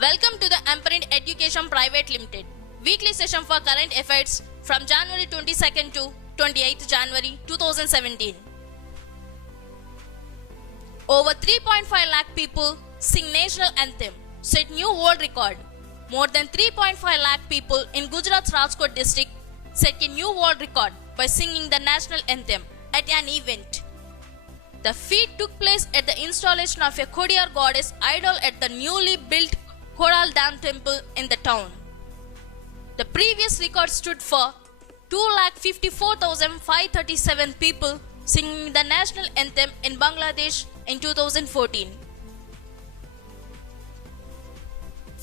Welcome to the Amperint Education Private Limited weekly session for current affairs from January 22nd to 28th January 2017. Over 3.5 lakh people sing national anthem, set new world record. More than 3.5 lakh people in Gujarat's Rajkot district set a new world record by singing the national anthem at an event. The feat took place at the installation of a Kodiyar goddess idol at the newly built Kodal Dam temple in the town. The previous record stood for 2,54,537 people singing the national anthem in Bangladesh in 2014.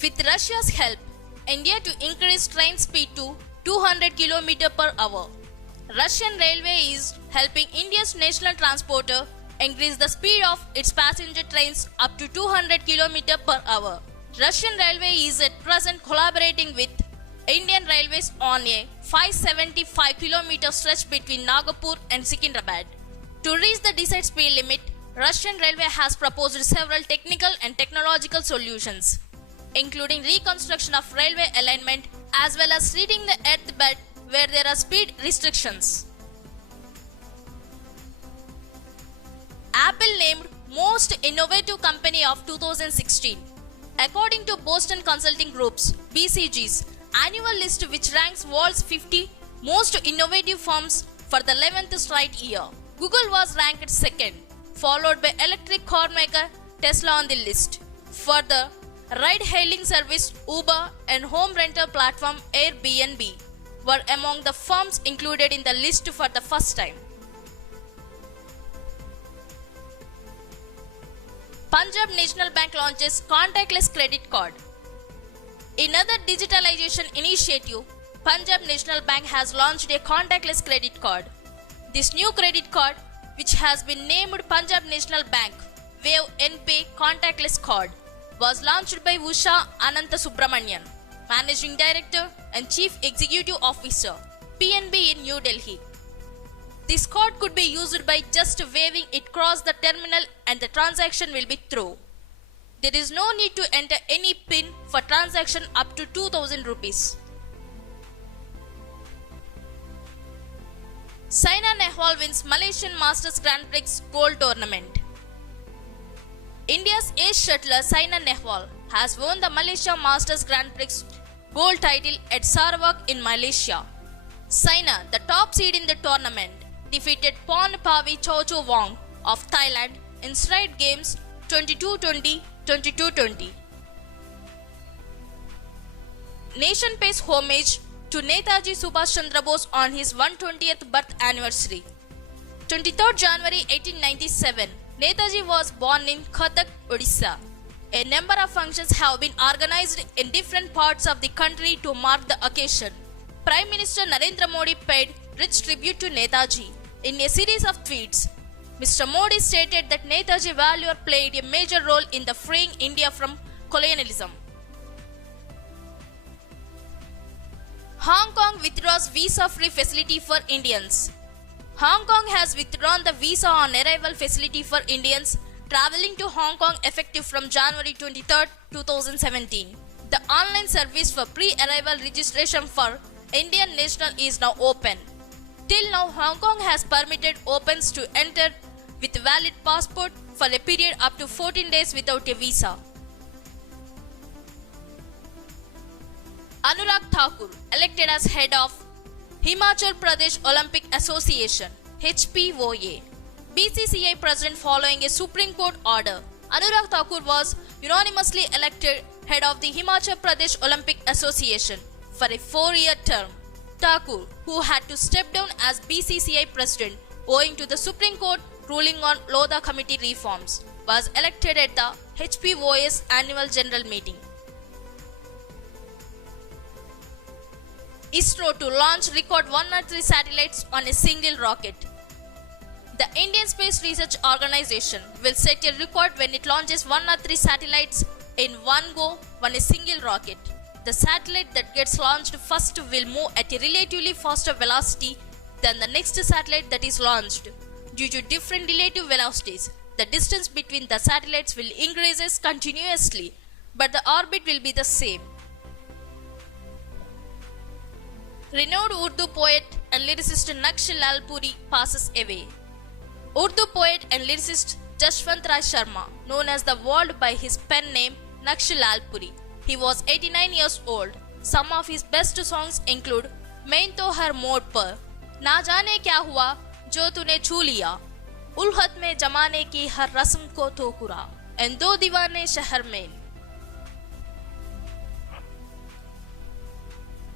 With Russia's help, India to increase train speed to 200 km per hour. Russian Railway is helping India's national transporter increase the speed of its passenger trains up to 200 km per hour. Russian Railway is at present collaborating with Indian Railways on a 575 km stretch between Nagpur and Secunderabad. To reach the desired speed limit, Russian Railway has proposed several technical and technological solutions, including reconstruction of railway alignment as well as treating the earth bed where there are speed restrictions. Apple named Most Innovative Company of 2016. According to Boston Consulting Group's BCG's annual list, which ranks world's 50 most innovative firms for the 11th straight year, Google was ranked second, followed by electric car maker Tesla on the list. Further, ride-hailing service Uber and home rental platform Airbnb were among the firms included in the list for the first time. Punjab National Bank launches contactless credit card. In another digitalization initiative, Punjab National Bank has launched a contactless credit card. This new credit card, which has been named Punjab National Bank Wave NPay Contactless Card, was launched by Usha Ananthasubramanian, Managing Director and Chief Executive Officer, PNB in New Delhi. This card could be used by just waving it across the terminal and the transaction will be through. There is no need to enter any PIN for transaction up to 2000 rupees. Saina Nehwal wins Malaysian Masters Grand Prix Gold Tournament. India's ace shuttler Saina Nehwal has won the Malaysia Masters Grand Prix Gold title at Sarawak in Malaysia. Saina, the top seed in the tournament, defeated Pornpavi Chocho-Wong of Thailand in straight games 22-20, 22-20. Nation pays homage to Netaji Subhash Chandra Bose on his 120th birth anniversary. 23rd January 1897, Netaji was born in Cuttack, Odisha. A number of functions have been organized in different parts of the country to mark the occasion. Prime Minister Narendra Modi paid rich tribute to Netaji. In a series of tweets, Mr. Modi stated that Netaji Valur played a major role in the freeing India from colonialism. Hong Kong withdraws visa-free facility for Indians. Hong Kong has withdrawn the visa on arrival facility for Indians traveling to Hong Kong effective from January 23, 2017. The online service for pre-arrival registration for Indian national is now open. Till now, Hong Kong has permitted Opens to enter with valid passport for a period up to 14 days without a visa. Anurag Thakur elected as head of Himachal Pradesh Olympic Association (HPOA). BCCI president following a Supreme Court order. Anurag Thakur was unanimously elected head of the Himachal Pradesh Olympic Association for a 4-year term. Thakur, who had to step down as BCCI president owing to the Supreme Court ruling on Lodha Committee reforms, was elected at the HPOA's annual general meeting. ISRO to launch record 103 satellites on a single rocket. The Indian Space Research Organization will set a record when it launches 103 satellites in one go on a single rocket. The satellite that gets launched first will move at a relatively faster velocity than the next satellite that is launched. Due to different relative velocities, the distance between the satellites will increase continuously but the orbit will be the same. Renowned Urdu poet and lyricist Naksh Lalpuri passes away. Urdu poet and lyricist Jashwant Rai Sharma, known as the world by his pen name Naksh Lalpuri. He was 89 years old. Some of his best songs include Main तो हर मोड़ पर, ना जाने क्या हुआ जो तूने छू लिया, उल्हत में जमाने की हर रस्म को ठुकरा, and दो दीवाने शहर में.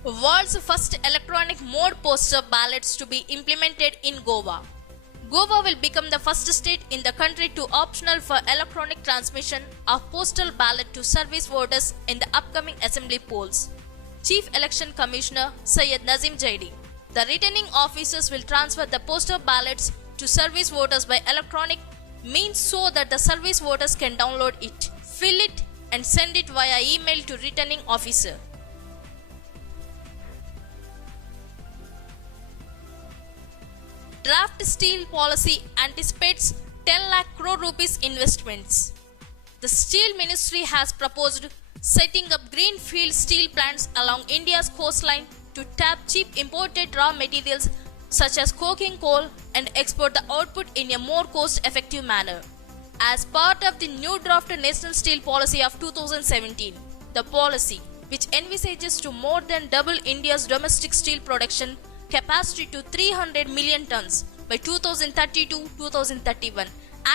World's first electronic mode poster ballots to be implemented in Goa. Goa will become the first state in the country to optional for electronic transmission of postal ballot to service voters in the upcoming assembly polls. Chief Election Commissioner Syed Nazim Jaidi. The returning officers will transfer the postal ballots to service voters by electronic means so that the service voters can download it, fill it and send it via email to returning officer. Draft steel policy anticipates 10 lakh crore rupees investments. The Steel Ministry has proposed setting up greenfield steel plants along India's coastline to tap cheap imported raw materials such as coking coal and export the output in a more cost-effective manner. As part of the new draft National Steel Policy of 2017, the policy, which envisages to more than double India's domestic steel production capacity to 300 million tons by 2030-2031,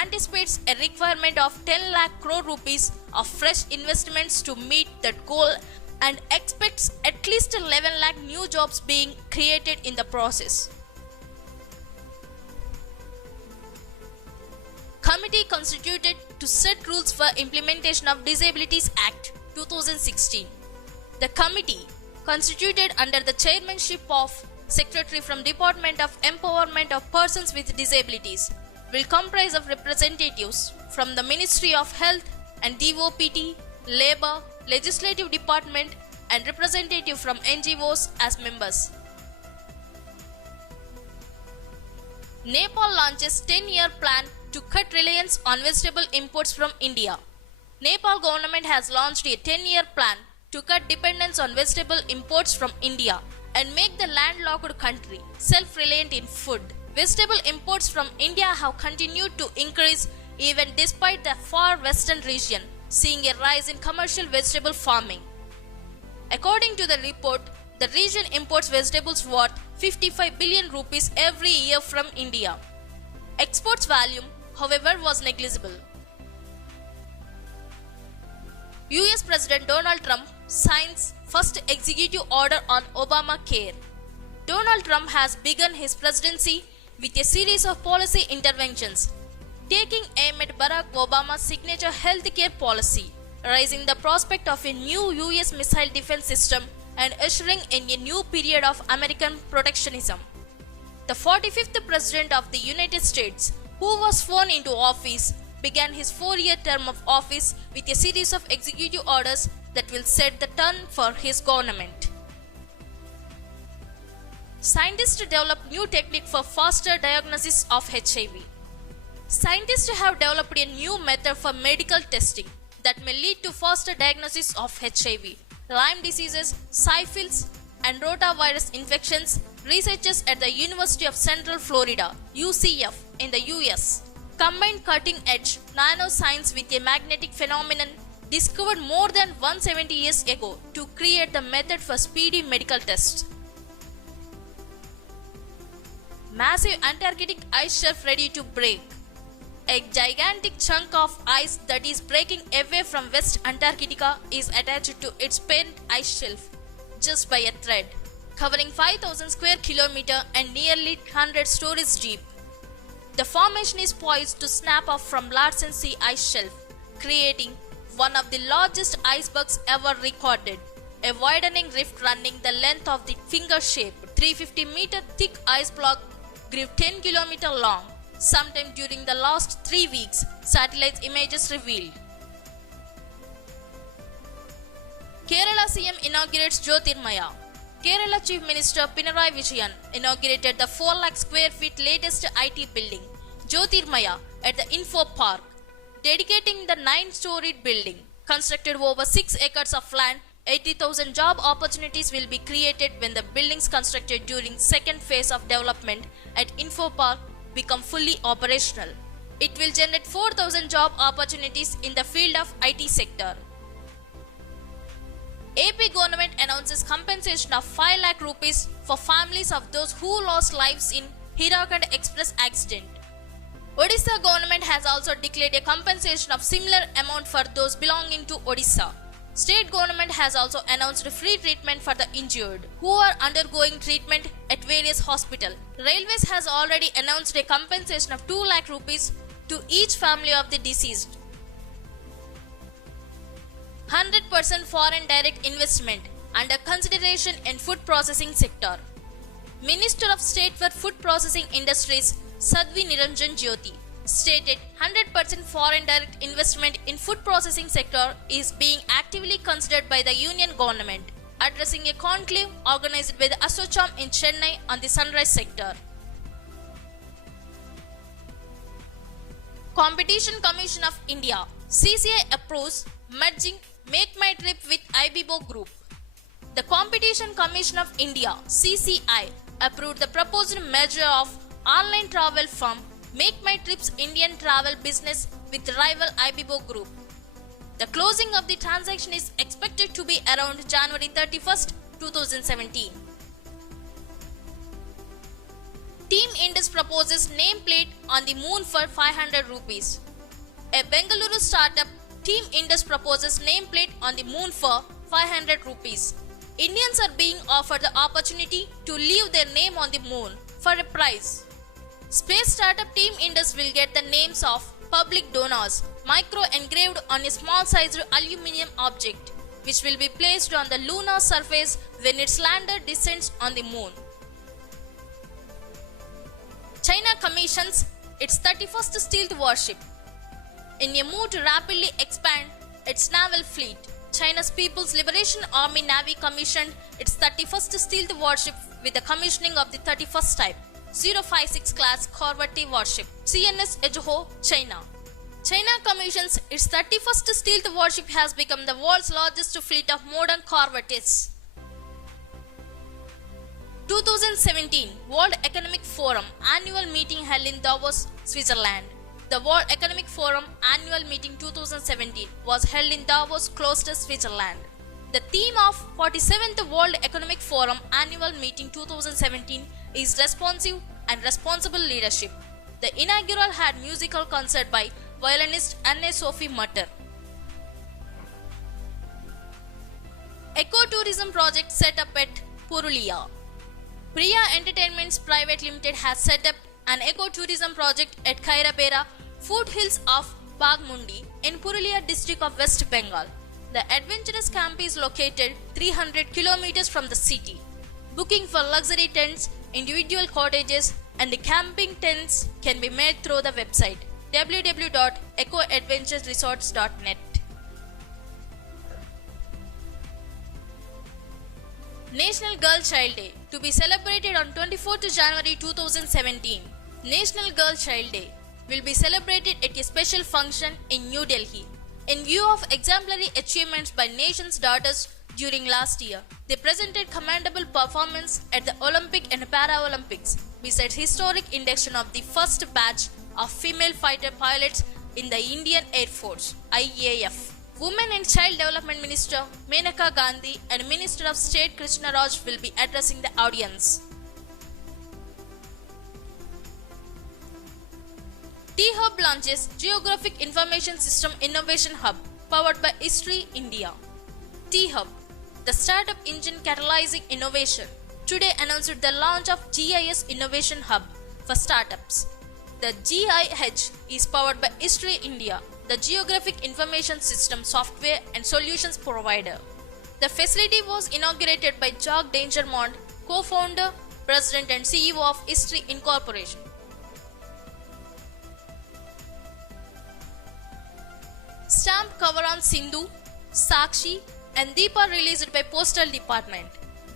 anticipates a requirement of 10 lakh crore rupees of fresh investments to meet that goal and expects at least 11 lakh new jobs being created in the process. Committee constituted to set rules for implementation of Disabilities Act 2016. The committee, constituted under the chairmanship of Secretary from Department of Empowerment of Persons with Disabilities, will comprise of representatives from the Ministry of Health and DOPT, Labour, Legislative Department and representative from NGOs as members. Nepal launches 10-year plan to cut reliance on vegetable imports from India. Nepal government has launched a 10-year plan to cut dependence on vegetable imports from India and make the landlocked country self-reliant in food. Vegetable imports from India have continued to increase even despite the far western region seeing a rise in commercial vegetable farming. According to the report, the region imports vegetables worth 55 billion rupees every year from India. Exports volume, however, was negligible. US President Donald Trump signs first executive order on Obamacare. Donald Trump has begun his presidency with a series of policy interventions, taking aim at Barack Obama's signature healthcare policy, raising the prospect of a new US missile defense system and ushering in a new period of American protectionism. The 45th President of the United States, who was sworn into office, began his 4-year term of office with a series of executive orders that will set the tone for his government. Scientists develop new technique for faster diagnosis of HIV. Scientists have developed a new method for medical testing that may lead to faster diagnosis of HIV, Lyme diseases, syphilis, and rotavirus infections. Researchers at the University of Central Florida, UCF, in the US, combined cutting-edge nanoscience with a magnetic phenomenon discovered more than 170 years ago to create the method for speedy medical tests. Massive Antarctic ice shelf ready to break. A gigantic chunk of ice that is breaking away from West Antarctica is attached to its parent ice shelf just by a thread, covering 5,000 square kilometers and nearly 100 stories deep. The formation is poised to snap off from Larsen C ice shelf, creating one of the largest icebergs ever recorded. A widening rift running the length of the finger-shaped 350-meter thick ice block grew 10 km long. Sometime during the last 3 weeks, satellite images revealed. Kerala CM inaugurates Jyotirmaya. Kerala Chief Minister Pinarayi Vijayan inaugurated the 4 lakh square feet latest IT building, Jyotirmaya, at the Info Park, dedicating the 9-storied building constructed over 6 acres of land. 80,000 job opportunities will be created when the buildings constructed during second phase of development at Info Park become fully operational. It will generate 4,000 job opportunities in the field of IT sector. AP government announces compensation of 5 lakh rupees for families of those who lost lives in Hirakhand Express accident. Odisha government has also declared a compensation of similar amount for those belonging to Odisha. State government has also announced free treatment for the injured who are undergoing treatment at various hospitals. Railways has already announced a compensation of 2 lakh rupees to each family of the deceased. 100% foreign direct investment under consideration in food processing sector. Minister of State for Food Processing Industries Sadhvi Niranjan Jyoti stated 100% foreign direct investment in food processing sector is being actively considered by the union government, addressing a conclave organized by the ASSOCHAM in Chennai on the sunrise sector. Competition Commission of India CCI approves merging Make My Trip with IBIBO Group. The Competition Commission of India CCI approved the proposed merger of online travel firm Make My Trips Indian travel business with rival IBIBO Group. The closing of the transaction is expected to be around January 31st, 2017. Team Indus proposes nameplate on the moon for 500 rupees. A Bengaluru startup, Team Indus proposes nameplate on the moon for 500 rupees. Indians are being offered the opportunity to leave their name on the moon for a prize. Space startup Team Indus will get the names of public donors micro engraved on a small-sized aluminium object, which will be placed on the lunar surface when its lander descends on the moon. China commissions its 31st stealth warship. In a move to rapidly expand its naval fleet, China's People's Liberation Army Navy commissioned its 31st stealth warship with the commissioning of the 31st type 056 class corvette warship CNS Ejoho, China. China commissions its 31st stealth warship has become the world's largest fleet of modern corvettes. 2017 World Economic Forum annual meeting held in Davos, Switzerland. The World Economic Forum annual meeting 2017 was held in Davos, Kloster, Switzerland. The theme of 47th World Economic Forum annual meeting 2017 is responsive and responsible leadership. The inaugural had musical concert by violinist Anne-Sophie Mutter. Ecotourism project set up at Purulia. Priya Entertainments Private Limited has set up an ecotourism project at Khairabera, foothills of Bagmundi in Purulia district of West Bengal. The adventurous camp is located 300 kilometers from the city. Booking for luxury tents, individual cottages and camping tents can be made through the website www.ecoadventureresorts.net. National Girl Child Day to be celebrated on 24th January 2017. National Girl Child Day will be celebrated at a special function in New Delhi. In view of exemplary achievements by nation's daughters during last year, they presented commendable performance at the Olympic and Paralympics, besides historic induction of the first batch of female fighter pilots in the Indian Air Force (IAF). Women and Child Development Minister Menaka Gandhi and Minister of State Krishna Raj will be addressing the audience. T-Hub launches Geographic Information System Innovation Hub powered by ISRI India. T-Hub, the startup engine catalyzing innovation, today announced the launch of GIS Innovation Hub for startups. The GIH is powered by ISRI India, the Geographic Information System software and solutions provider. The facility was inaugurated by Jacques Dangermond, co-founder, president and CEO of ISRI Incorporation. Stamp cover on Sindhu, Sakshi and Deepa released by Postal Department.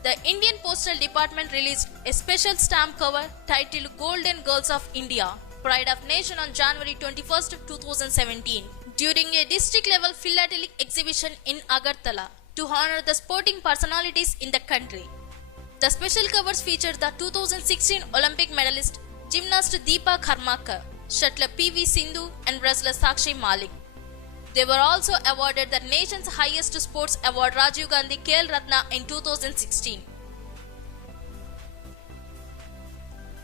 The Indian Postal Department released a special stamp cover titled Golden Girls of India, Pride of Nation on January 21, 2017. during a district-level philatelic exhibition in Agartala to honor the sporting personalities in the country. The special covers feature the 2016 Olympic medalist gymnast Deepa Karmakar, shuttler PV Sindhu and wrestler Sakshi Malik. They were also awarded the nation's highest sports award Rajiv Gandhi Khel Ratna in 2016.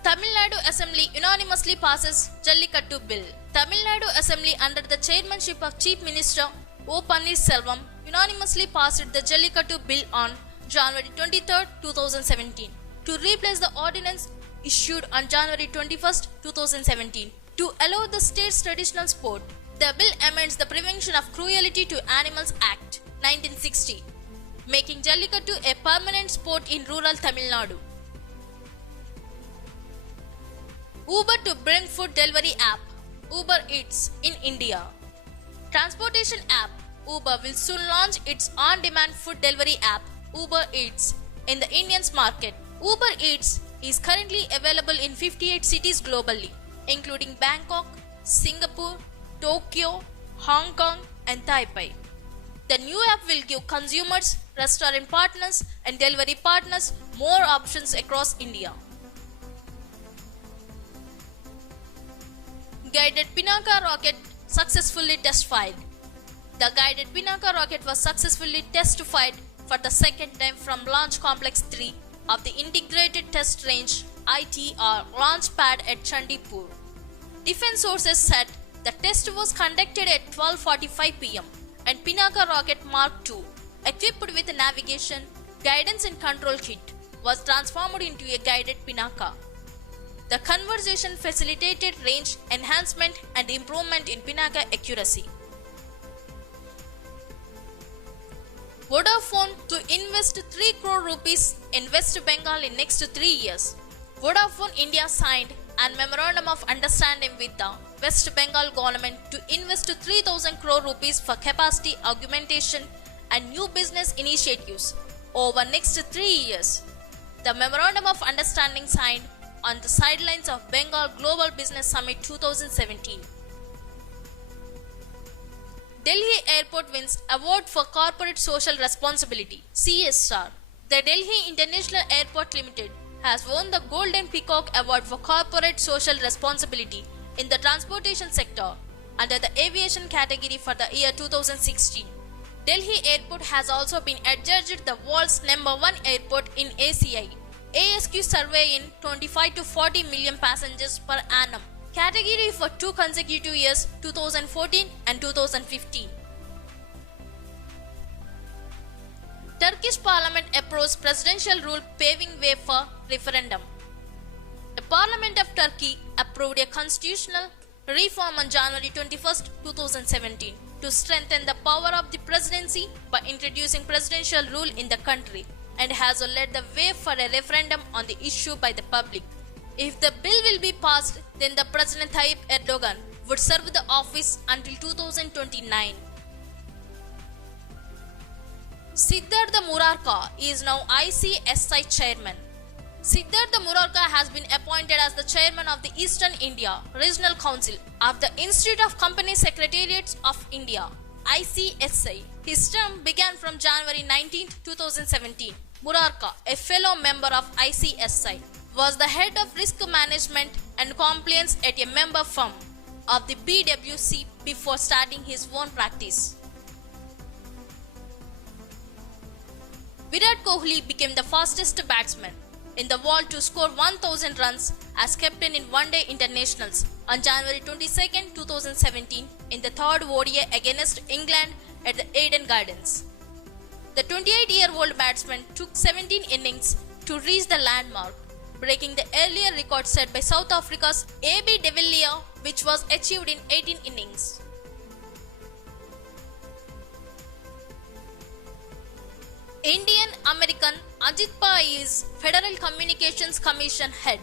Tamil Nadu Assembly unanimously passes Jallikattu Bill. Tamil Nadu Assembly under the chairmanship of Chief Minister O. Pannirselvam unanimously passed the Jallikattu Bill on January 23, 2017 to replace the ordinance issued on January 21, 2017 to allow the state's traditional sport. The bill amends the Prevention of Cruelty to Animals Act 1960, making Jallikattu a permanent sport in rural Tamil Nadu. Uber to bring food delivery app Uber Eats in India. Transportation app Uber will soon launch its on-demand food delivery app Uber Eats in the Indian market. Uber Eats is currently available in 58 cities globally, including Bangkok, Singapore, Tokyo, Hong Kong, and Taipei. The new app will give consumers, restaurant partners, and delivery partners more options across India. Guided Pinaka rocket successfully test-fired. The guided Pinaka rocket was successfully test-fired for the second time from Launch Complex 3 of the Integrated Test Range ITR launch pad at Chandipur. Defense sources said the test was conducted at 12:45 pm and Pinaka rocket Mark II, equipped with a navigation, guidance and control kit, was transformed into a guided Pinaka. The conversion facilitated range enhancement and improvement in Pinaka accuracy. Vodafone to invest 3 crore rupees in West Bengal in next 3 years. Vodafone India signed a memorandum of understanding with the West Bengal government to invest 3,000 crore rupees for capacity augmentation and new business initiatives over next 3 years. The memorandum of understanding signed on the sidelines of Bengal Global Business Summit 2017. Delhi Airport wins Award for Corporate Social Responsibility (CSR). The Delhi International Airport Limited has won the Golden Peacock Award for Corporate Social Responsibility in the transportation sector under the aviation category for the year 2016. Delhi Airport has also been adjudged the world's #1 airport in ACI ASQ survey in 25 to 40 million passengers per annum category for 2 consecutive years, 2014 and 2015. Turkish parliament approves presidential rule paving way for referendum. The Parliament of Turkey approved a constitutional reform on January 21, 2017 to strengthen the power of the presidency by introducing presidential rule in the country, and has led the way for a referendum on the issue by the public. If the bill will be passed, then the President Tayyip Erdogan would serve the office until 2029. Siddhartha Murarka is now ICSI chairman. Siddhartha Murarka has been appointed as the chairman of the Eastern India Regional Council of the Institute of Company Secretariats of India, ICSI. His term began from January 19, 2017. Murarka, a fellow member of ICSI, was the head of risk management and compliance at a member firm of the PwC before starting his own practice. Virat Kohli became the fastest batsman in the world to score 1,000 runs as captain in one-day internationals on January 22, 2017 in the third ODI against England at the Eden Gardens. The 28-year-old batsman took 17 innings to reach the landmark, breaking the earlier record set by South Africa's AB de Villiers, which was achieved in 18 innings. Indian American Ajit Pai is Federal Communications Commission head.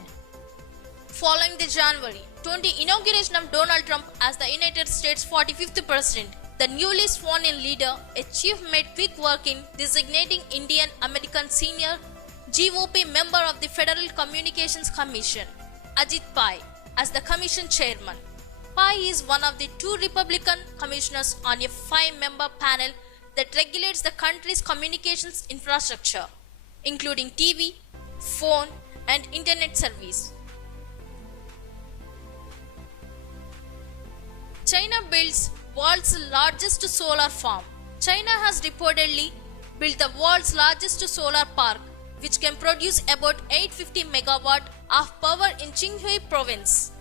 Following the January 20 inauguration of Donald Trump as the United States 45th President, the newly sworn-in leader, a chief made quick work in designating Indian American senior GOP member of the Federal Communications Commission, Ajit Pai, as the commission chairman. Pai is one of the two Republican commissioners on a five-member panel that regulates the country's communications infrastructure, including TV, phone, and internet service. China builds world's largest solar farm. China has reportedly built the world's largest solar park, which can produce about 850 megawatt of power in Qinghai province.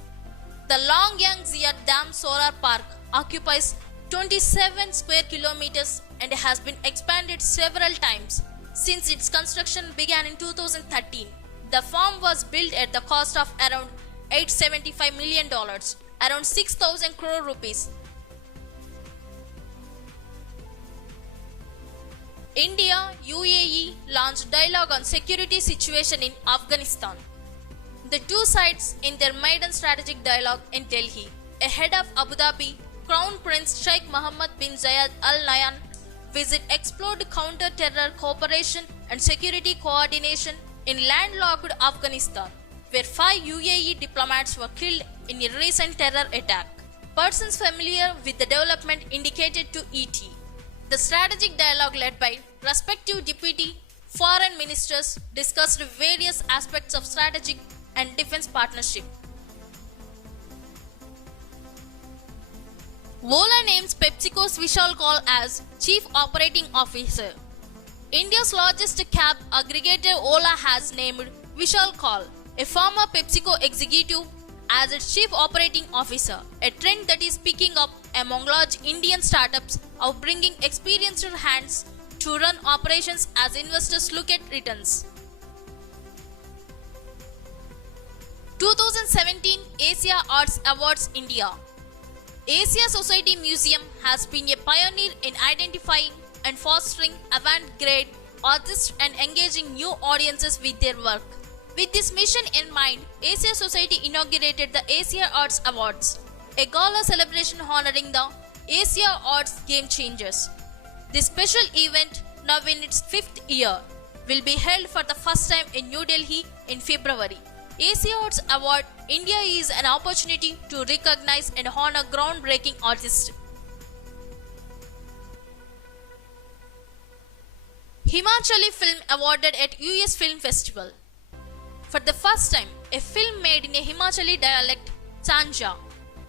The Longyang Zia Dam Solar Park occupies 27 square kilometers and has been expanded several times since its construction began in 2013. The farm was built at the cost of around $875 million, around 6,000 crore rupees. India UAE launched dialogue on security situation in Afghanistan. The two sides in their maiden strategic dialogue in Delhi, ahead of Abu Dhabi, Crown Prince Sheikh Mohammed bin Zayed Al Nahyan visit explored counter-terror cooperation and security coordination in landlocked Afghanistan, where 5 UAE diplomats were killed in a recent terror attack. Persons familiar with the development indicated to ET. The strategic dialogue led by respective deputy foreign ministers discussed various aspects of strategic and defense partnership. Ola names PepsiCo's Vishal Kaul as Chief Operating Officer. India's largest cab aggregator Ola has named Vishal Kaul, a former PepsiCo executive, as its Chief Operating Officer, a trend that is picking up among large Indian startups of bringing experienced hands to run operations as investors look at returns. 2017 Asia Arts Awards India. Asia Society Museum has been a pioneer in identifying and fostering avant-garde artists and engaging new audiences with their work. With this mission in mind, Asia Society inaugurated the Asia Arts Awards, a gala celebration honoring the Asia Arts Game Changers. This special event, now in its 5th year, will be held for the first time in New Delhi in February. Asia Arts Award India is an opportunity to recognize and honor groundbreaking artists. Himachali film awarded at US Film Festival. For the first time, a film made in a Himachali dialect, Chanja,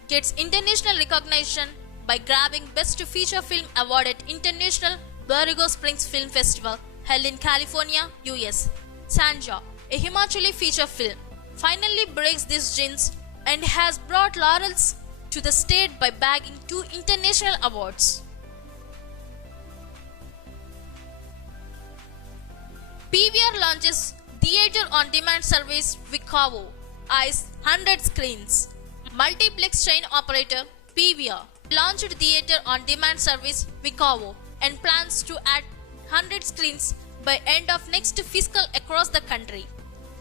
gets international recognition by grabbing Best Feature Film Award at International Borrego Springs Film Festival held in California, US. Chanja, a Himachali feature film, finally breaks this jinx and has brought laurels to the state by bagging 2 international awards. PVR launches Theatre on Demand service Vikavo, eyes 100 screens. Multiplex chain operator PVR launched Theatre on Demand service Vikavo and plans to add 100 screens by end of next fiscal across the country.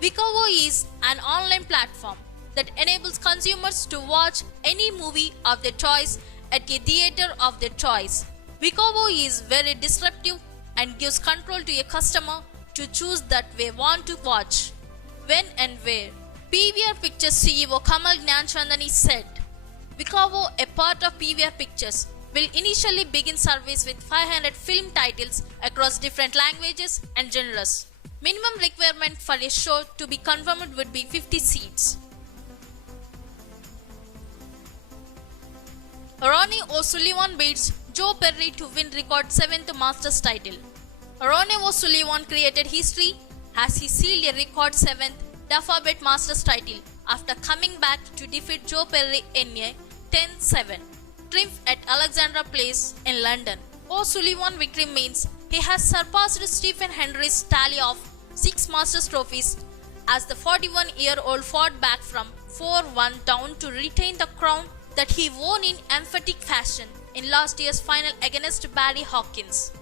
Vikavo is an online platform that enables consumers to watch any movie of their choice at a theatre of their choice. Vikavo is very disruptive and gives control to a customer to choose that they want to watch, when and where. PVR Pictures CEO Kamal Gnanchandani said, Vikavo, a part of PVR Pictures, will initially begin service with 500 film titles across different languages and genres. Minimum requirement for a show to be confirmed would be 50 seats. Ronnie O'Sullivan beats Joe Perry to win record 7th Masters title. Ronnie O'Sullivan created history as he sealed a record 7th Duffer-Bet Masters title after coming back to defeat Joe Perry in a 10-7 triumph at Alexandra Place in London. O'Sullivan's victory means he has surpassed Stephen Hendry's tally of 6 Masters trophies as the 41-year-old fought back from 4-1 down to retain the crown that he won in emphatic fashion in last year's final against Barry Hawkins.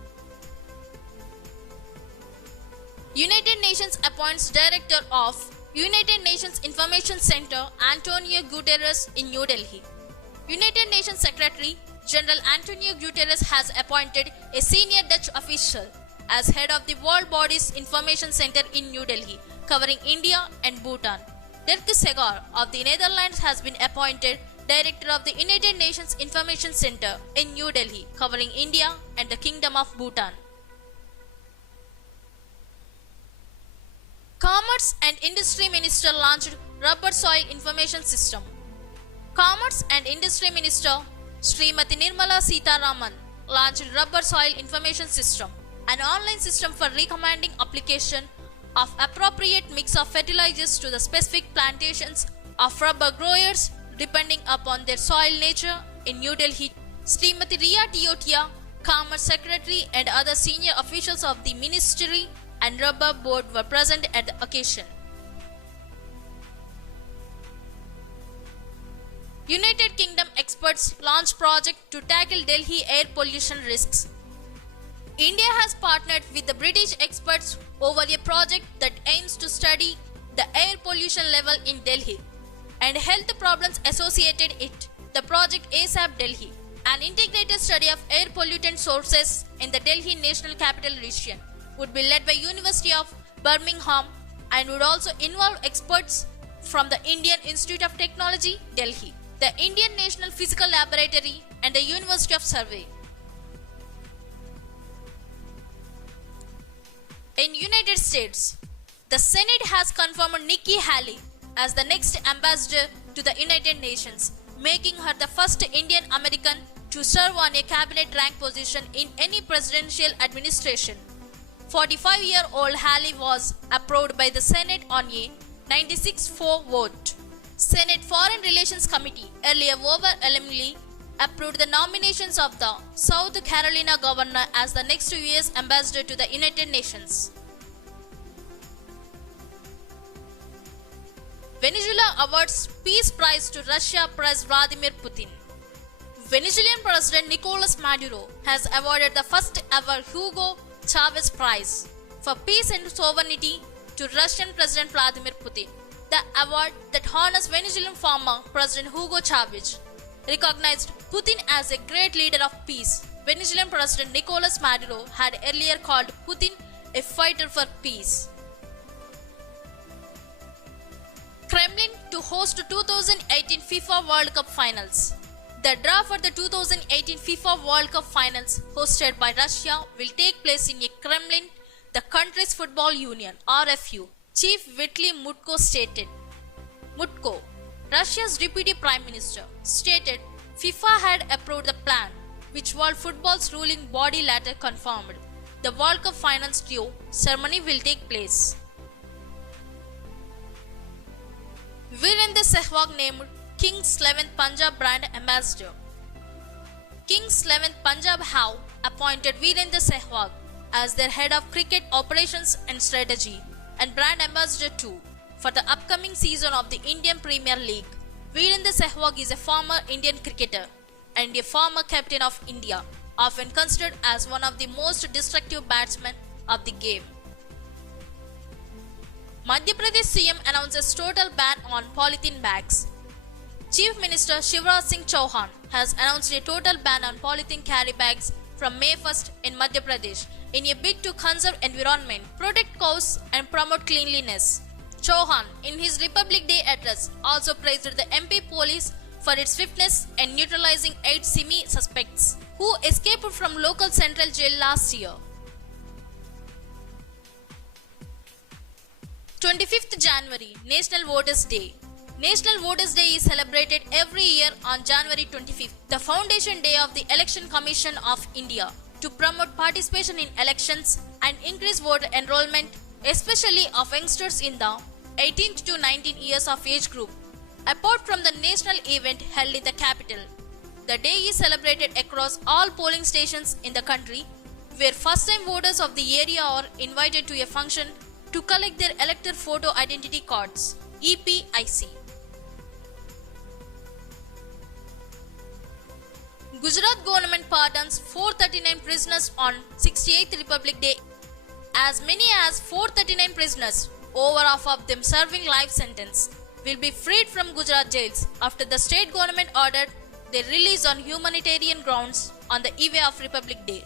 United Nations appoints Director of United Nations Information Center Antonio Guterres in New Delhi. United Nations Secretary General Antonio Guterres has appointed a senior Dutch official as head of the World Body's Information Center in New Delhi, covering India and Bhutan. Dirk Segar of the Netherlands has been appointed Director of the United Nations Information Center in New Delhi, covering India and the Kingdom of Bhutan. Commerce and Industry Minister launched Rubber Soil Information System. Commerce and Industry Minister Srimati Nirmala Sitharaman launched Rubber Soil Information System, an online system for recommending application of appropriate mix of fertilizers to the specific plantations of rubber growers depending upon their soil nature in New Delhi. Srimati Ria Tiotia, Commerce Secretary and other senior officials of the Ministry and Rubber Board were present at the occasion. United Kingdom experts launch project to tackle Delhi air pollution risks. India has partnered with the British experts over a project that aims to study the air pollution level in Delhi and health problems associated it. The project ASAP Delhi, an integrated study of air pollutant sources in the Delhi National Capital Region, would be led by University of Birmingham and would also involve experts from the Indian Institute of Technology, Delhi, the Indian National Physical Laboratory and the University of Survey. In United States, the Senate has confirmed Nikki Haley as the next ambassador to the United Nations, making her the first Indian American to serve on a cabinet rank position in any presidential administration. 45-year-old Haley was approved by the Senate on a 96-4 vote. Senate Foreign Relations Committee earlier overwhelmingly approved the nominations of the South Carolina governor as the next US ambassador to the United Nations. Venezuela awards Peace Prize to Russia President Vladimir Putin. Venezuelan President Nicolas Maduro has awarded the first ever Hugo Chavez Prize for Peace and Sovereignty to Russian President Vladimir Putin. The award that honors Venezuelan former President Hugo Chavez recognized Putin as a great leader of peace. Venezuelan President Nicolas Maduro had earlier called Putin a fighter for peace. Kremlin to host 2018 FIFA World Cup Finals. The draw for the 2018 FIFA World Cup Finals, hosted by Russia, will take place in a Kremlin, the country's football union, RFU. Chief Vitali Mutko stated. Mutko, Russia's deputy prime minister, stated FIFA had approved the plan, which World Football's ruling body later confirmed. The World Cup Finals due ceremony will take place. Virendra Sehwag named Kings 11th Punjab brand ambassador. Kings 11th Punjab have appointed Virendra Sehwag as their head of cricket operations and strategy and brand ambassador too for the upcoming season of the Indian Premier League. Virendra Sehwag is a former Indian cricketer and a former captain of India, often considered as one of the most destructive batsmen of the game. Madhya Pradesh CM announces total ban on polythene bags. Chief Minister Shivraj Singh Chauhan has announced a total ban on polythene carry bags from May 1st in Madhya Pradesh in a bid to conserve environment, protect cows and promote cleanliness. Chauhan, in his Republic Day address, also praised the MP police for its swiftness in neutralizing 8 Simi suspects who escaped from local central jail last year. 25th January, National Voters Day. National Voters Day is celebrated every year on January 25th, the foundation day of the Election Commission of India, to promote participation in elections and increase voter enrollment, especially of youngsters in the 18 to 19 years of age group. Apart from the national event held in the capital, the day is celebrated across all polling stations in the country, where first-time voters of the area are invited to a function to collect their elector photo identity cards, EPIC. Gujarat government pardons 439 prisoners on 68th Republic Day. As many as 439 prisoners, over half of them serving life sentence, will be freed from Gujarat jails after the state government ordered their release on humanitarian grounds on the eve of Republic Day.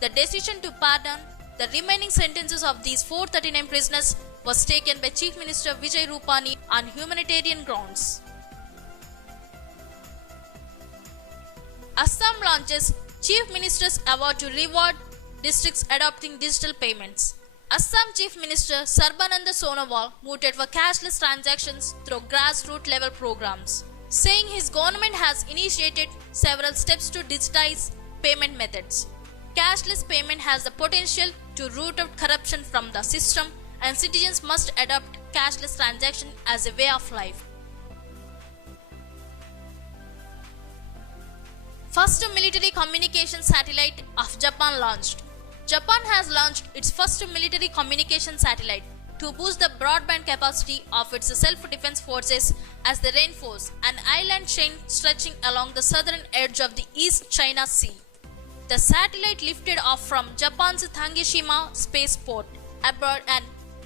The decision to pardon the remaining sentences of these 439 prisoners was taken by Chief Minister Vijay Rupani on humanitarian grounds. Assam launches Chief Minister's Award to reward districts adopting digital payments. Assam Chief Minister Sarbananda Sonowal mooted for cashless transactions through grassroots level programs, saying his government has initiated several steps to digitize payment methods. Cashless payment has the potential to root out corruption from the system, and citizens must adopt cashless transaction as a way of life. First military communication satellite of Japan launched. Japan has launched its first military communication satellite to boost the broadband capacity of its self-defense forces as they reinforce an island chain stretching along the southern edge of the East China Sea. The satellite lifted off from Japan's Tanegashima spaceport aboard an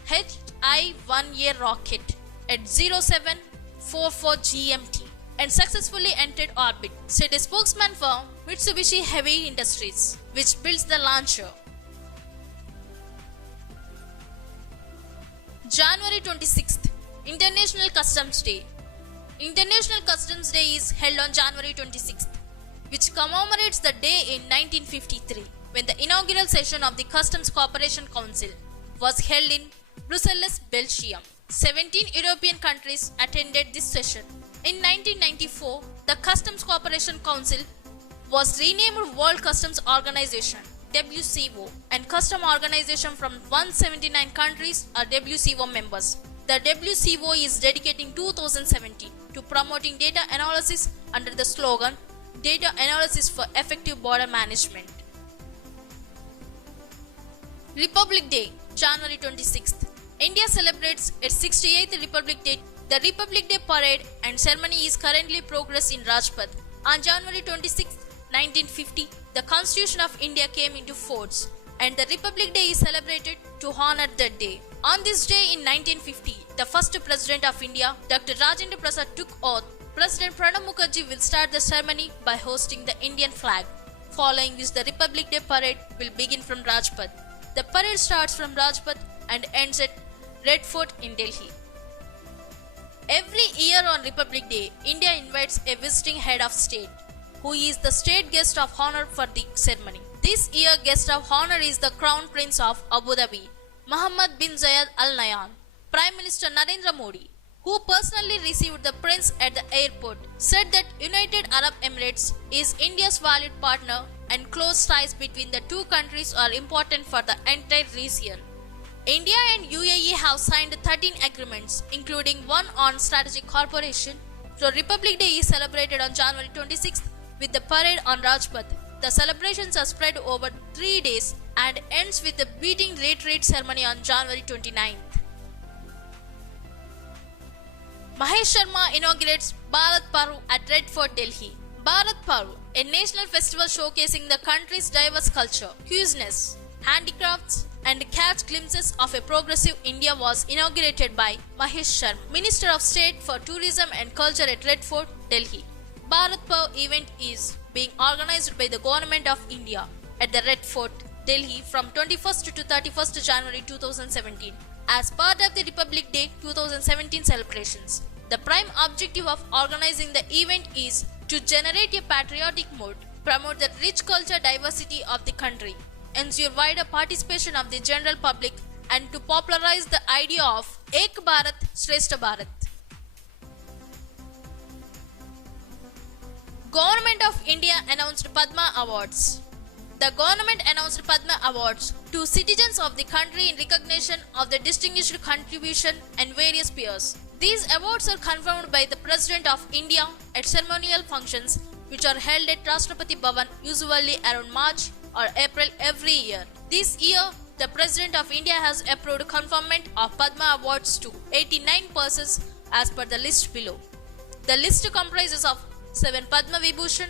HI-1A rocket at 0744 GMT and successfully entered orbit, said a spokesman for Mitsubishi Heavy Industries, which builds the launcher. January 26th, International Customs Day. International Customs Day is held on January 26th, which commemorates the day in 1953 when the inaugural session of the Customs Cooperation Council was held in Brussels, Belgium. 17 European countries attended this session. In 1994, the Customs Cooperation Council was renamed World Customs Organization (WCO), and custom organizations from 179 countries are WCO members. The WCO is dedicating 2017 to promoting data analysis under the slogan Data Analysis for Effective Border Management. Republic Day, January 26th. India celebrates its 68th Republic Day. The Republic Day parade and ceremony is currently progress in Rajpath. On January 26, 1950, the Constitution of India came into force, and the Republic Day is celebrated to honor that day. On this day in 1950, the first President of India, Dr. Rajendra Prasad, took oath. President Pranab Mukherjee will start the ceremony by hosting the Indian flag, following which the Republic Day parade will begin from Rajpath. The parade starts from Rajpath and ends at Red Fort in Delhi. Every year on Republic Day, India invites a visiting head of state, who is the state guest of honor for the ceremony. This year guest of honor is the Crown Prince of Abu Dhabi, Mohammed bin Zayed Al Nahyan. Prime Minister Narendra Modi, who personally received the prince at the airport, said that United Arab Emirates is India's valued partner and close ties between the two countries are important for the entire region. India and UAE have signed 13 agreements, including one on strategic cooperation. So Republic Day is celebrated on January 26th with the parade on Rajpath. The celebrations are spread over 3 days and ends with the beating retreat ceremony on January 29th. Mahesh Sharma inaugurates Bharat Parv at Red Fort, Delhi. Bharat Parv, a national festival showcasing the country's diverse culture, cuisines, handicrafts, and catch glimpses of a progressive India, was inaugurated by Mahesh Sharma, Minister of State for Tourism and Culture at Red Fort, Delhi. Bharat Parv event is being organized by the Government of India at the Red Fort, Delhi from 21st to 31st January 2017 as part of the Republic Day 2017 celebrations. The prime objective of organizing the event is to generate a patriotic mood, promote the rich cultural diversity of the country, ensure wider participation of the general public, and to popularize the idea of Ek Bharat Shrestha Bharat. Government of India announced Padma Awards. The government announced Padma Awards to citizens of the country in recognition of their distinguished contribution and various peers. These awards are confirmed by the President of India at ceremonial functions which are held at Rashtrapati Bhavan usually around March or April every year. This year, the President of India has approved conferment of Padma Awards to 89 persons as per the list below. The list comprises of 7 Padma Vibhushan,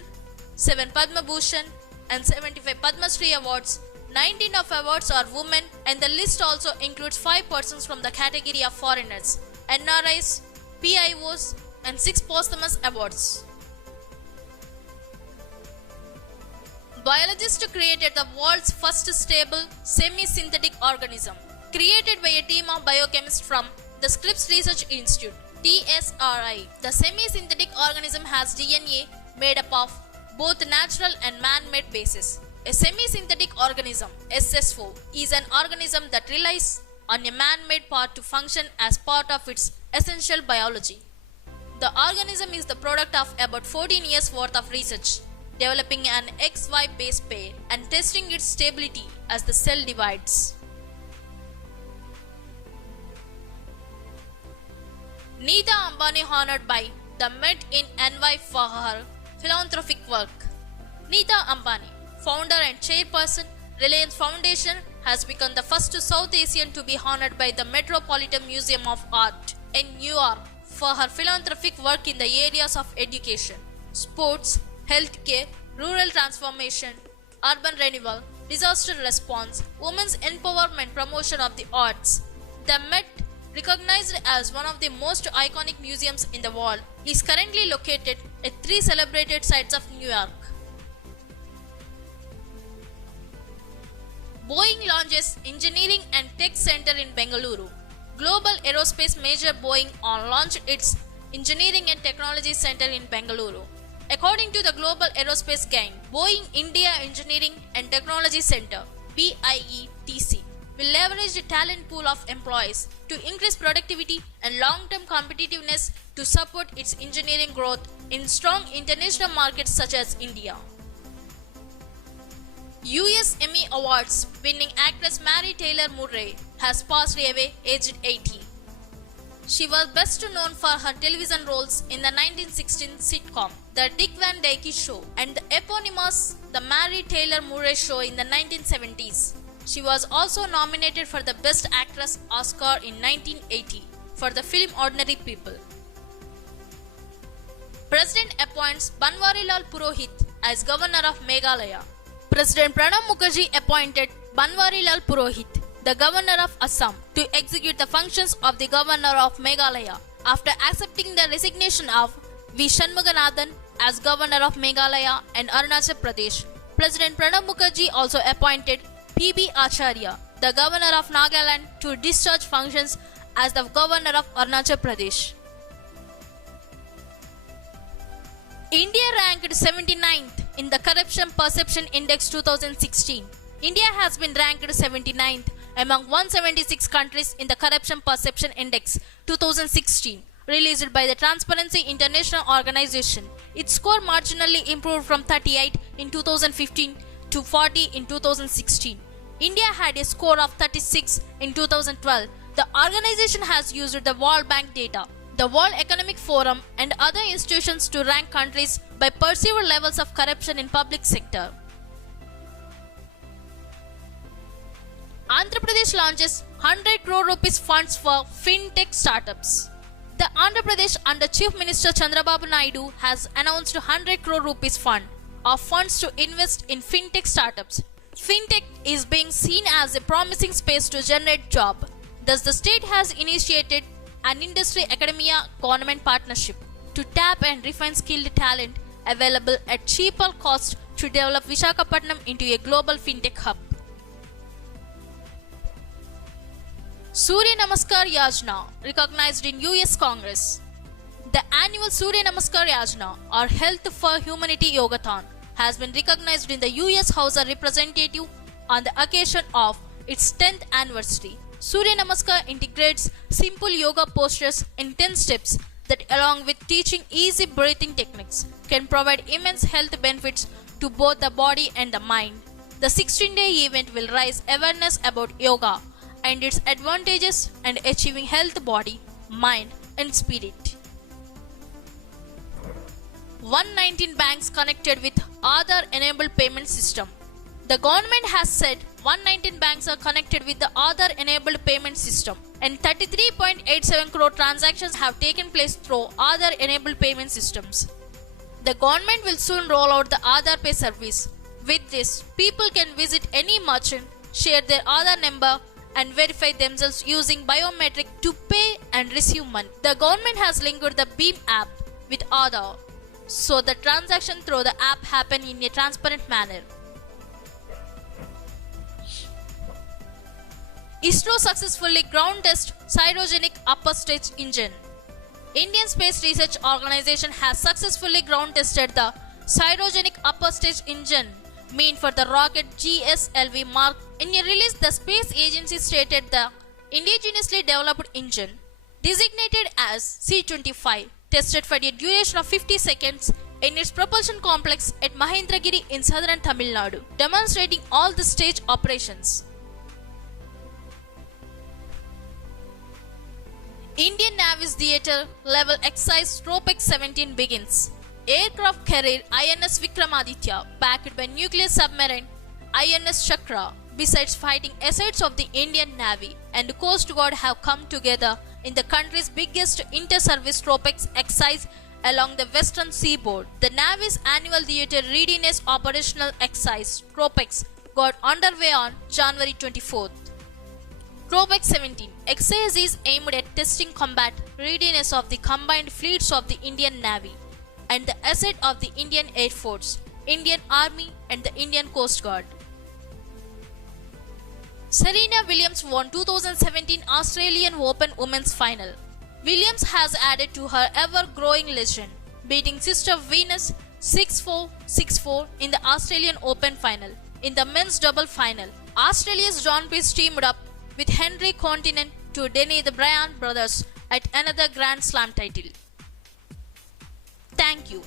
7 Padma Bhushan, and 75 Padma Shri awards. 19 of awards are women, and the list also includes 5 persons from the category of foreigners, NRIs, PIOs, and 6 posthumous awards. Biologists created the world's first stable semi-synthetic organism, created by a team of biochemists from the Scripps Research Institute, TSRI. The semi-synthetic organism has DNA made up of both natural and man-made bases. A semi-synthetic organism, SSO, is an organism that relies on a man-made part to function as part of its essential biology. The organism is the product of about 14 years worth of research, developing an XY base pair and testing its stability as the cell divides. Neeta Ambani honored by the Met in NY for her philanthropic work. Neeta Ambani, founder and chairperson, Reliance Foundation, has become the first South Asian to be honored by the Metropolitan Museum of Art in New York for her philanthropic work in the areas of education, sports, healthcare, rural transformation, urban renewal, disaster response, women's empowerment, promotion of the arts. The Met, recognized as one of the most iconic museums in the world, is currently located at 3 celebrated sites of New York. Boeing launches Engineering and Tech Center in Bengaluru. Global aerospace major Boeing launched its Engineering and Technology Center in Bengaluru. According to the Global Aerospace Gang, Boeing India Engineering and Technology Center (BIETC) will leverage the talent pool of employees to increase productivity and long-term competitiveness to support its engineering growth in strong international markets such as India. US Emmy Awards winning actress Mary Taylor Murray has passed away aged 80. She was best known for her television roles in the 1916 sitcom The Dick Van Dyke Show and the eponymous The Mary Taylor Murray Show in the 1970s. She was also nominated for the Best Actress Oscar in 1980 for the film Ordinary People. President appoints Banwarilal Purohit as Governor of Meghalaya. President Pranab Mukherjee appointed Banwarilal Purohit, the Governor of Assam, to execute the functions of the Governor of Meghalaya after accepting the resignation of V. Shanmuganathan as Governor of Meghalaya and Arunachal Pradesh. President Pranab Mukherjee also appointed P.B. Acharya, the Governor of Nagaland, to discharge functions as the Governor of Arunachal Pradesh. India ranked 79th in the Corruption Perception Index 2016. India has been ranked 79th among 176 countries in the Corruption Perception Index 2016, released by the Transparency International Organization. Its score marginally improved from 38 in 2015 to 40 in 2016. India had a score of 36 in 2012. The organization has used the World Bank data, the World Economic Forum, and other institutions to rank countries by perceived levels of corruption in public sector. Andhra Pradesh launches 100 crore rupees funds for fintech startups. The Andhra Pradesh under Chief Minister Chandrababu Naidu has announced 100 crore rupees fund of funds to invest in fintech startups. Fintech is being seen as a promising space to generate jobs. Thus, the state has initiated an industry academia government partnership to tap and refine skilled talent available at cheaper cost to develop Visakhapatnam into a global fintech hub. Surya Namaskar Yajna recognized in US Congress. The annual Surya Namaskar Yajna or Health for Humanity Yogathon has been recognized in the US House of Representatives on the occasion of its 10th anniversary. Surya Namaskar integrates simple yoga postures in 10 steps that, along with teaching easy breathing techniques, can provide immense health benefits to both the body and the mind. The 16-day event will raise awareness about yoga and its advantages and achieving health body, mind, and spirit. 119 banks connected with Aadhaar-enabled payment system. The government has said 119 banks are connected with the Aadhaar-enabled payment system, and 33.87 crore transactions have taken place through Aadhaar-enabled payment systems. The government will soon roll out the Aadhaar Pay service. With this, people can visit any merchant, share their Aadhaar number, and verify themselves using biometric to pay and receive money. The government has linked the BHIM app with Aadhaar, so the transaction through the app happen in a transparent manner. ISRO successfully ground test cryogenic upper stage engine. Indian Space Research Organization has successfully ground tested the cryogenic upper stage engine mean for the rocket GSLV Mark. In a release, the space agency stated the indigenously developed engine, designated as C-25, tested for a duration of 50 seconds in its propulsion complex at Mahendragiri in southern Tamil Nadu, demonstrating all the stage operations. Indian Navy's theatre level exercise Tropex-17 begins. Aircraft carrier INS Vikramaditya, backed by nuclear submarine INS Chakra, besides fighting assets of the Indian Navy and Coast Guard, have come together in the country's biggest inter-service Tropex exercise along the western seaboard. The Navy's annual theatre readiness operational exercise Tropex got underway on January 24th. Tropex-17 exercise is aimed at testing combat readiness of the combined fleets of the Indian Navy and the asset of the Indian Air Force, Indian Army and the Indian Coast Guard. Serena Williams won 2017 Australian Open Women's Final. Williams has added to her ever-growing legend, beating sister Venus 6-4, 6-4 in the Australian Open Final. In the men's double final, Australia's John Pearce teamed up with Henry Continent to deny the Bryan brothers at another Grand Slam title. Thank you.